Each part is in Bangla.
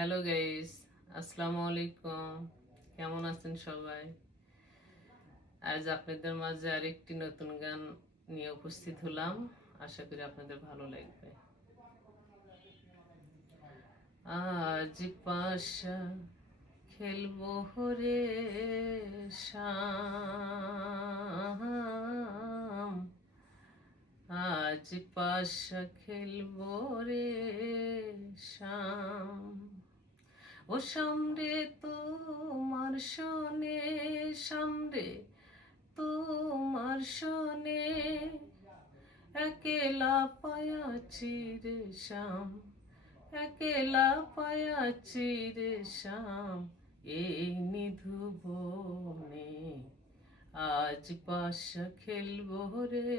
হ্যালো গাইস, আসসালামু আলাইকুম। কেমন আছেন সবাই? আজ আপনাদের মাঝে আরেকটি নতুন গান নিয়ে উপস্থিত হলাম। আশা করি আপনাদের ভালো লাগবে। আজ পাশা খেলবো রে শাম, আজ পাশা খেলবো রে শাম। ও সামরে তোমার শোনে, সামরে তোমার শোনে, একেলা পায়াছি রে শাম, একেলা পায়াছি রে শাম, এই নিধু বনে আজ পাশা খেলবো রে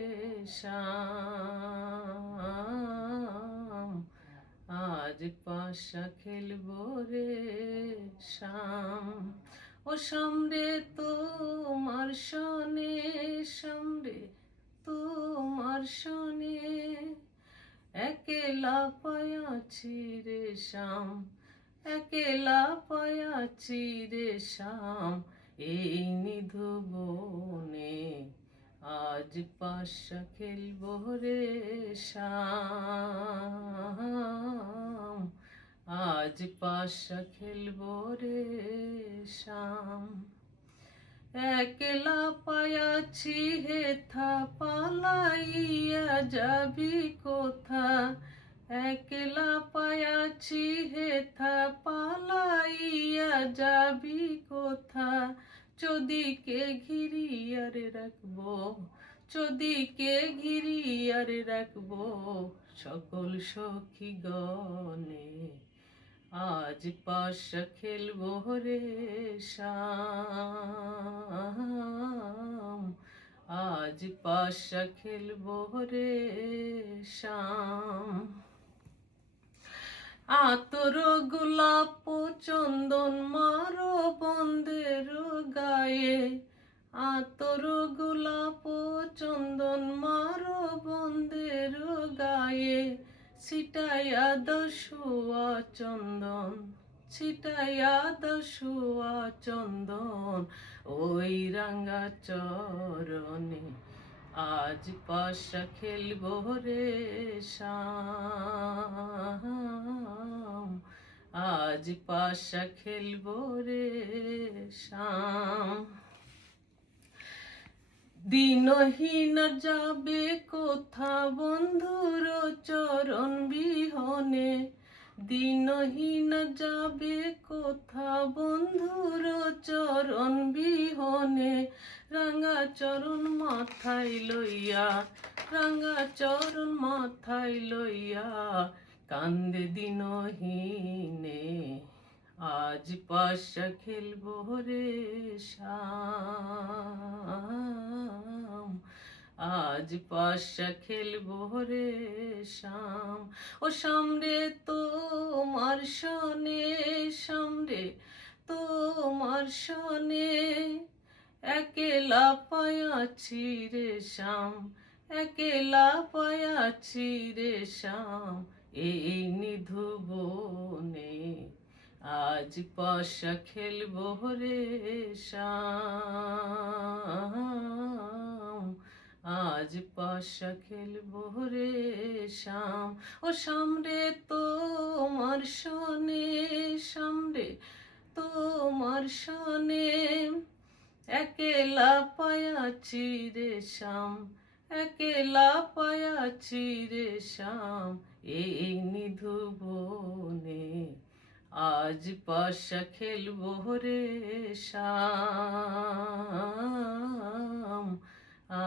শাম, আজ পাশা খেলবো রে শাম। ও সামরে তোমার শোনে, সামরে তোমার শোনে, একেলা পায়াছি রে শাম, একেলা পায়াছি রে শাম, এই নিধু বনে আজ পাশা খেলবো রে শাম, আজ পাশা খেলবো রে শাম। একলা পায়াছি হেথা পালাইয়া যাবি কোথা, একলা পায়াছি হেথা পালাইয়া যাবি কোথা, চদিকে ঘিরিয়ারে রাখবো, চদিকে ঘিরিয়ারে রাখবো সকল সখী গণে আজ পাশা খেলবো রে শাম, আজ পাশা খেলবো রে শাম। আতর গোলাপ চন্দন মারো বন্ধের গায়ে, আতর গোলাপ চন্দন মারো বন্ধের গায়ে, ছিটাইয়া দশুয়া চন্দন, ছিটাইয়া দশুয়া চন্দন ওই রাঙ্গা চরণে আজ পাশা খেলবো রে শাম, আজ পাশা খেলবো রে শাম। দিনহীন যাবে কোথা বন্ধুর চরণ বিহনে, দিনহীন যাবে কোথা বন্ধুর চরণ বিহনে, রাঙা চরণ মাথায় লইয়া, রাঙা চরণ মাথায় লইয়া কান্দে দিনহীনে আজ পাশা খেলবো রে শাম, আজ পাশা খেলবো রে শাম। ও সামরে তোমার শোনে, সামরে তোমার শোনে, একেলা পায়াছি রে শাম, একেলা পায়াছি রে শাম, এই নিধু বনে আজ পাশা খেলবো রে শাম, আজ পাশা খেলবো রে শাম। ও সামরে তোমার শোনে, সামরে তোমার শোনে, একেলা পায়াছি রে শাম, একেলা পায়াছি রে শাম, এই নিধু বনে আজ পাশা খেলবো রে শাম,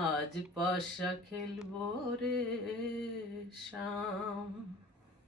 আজ পাশা খেলবো রে শাম।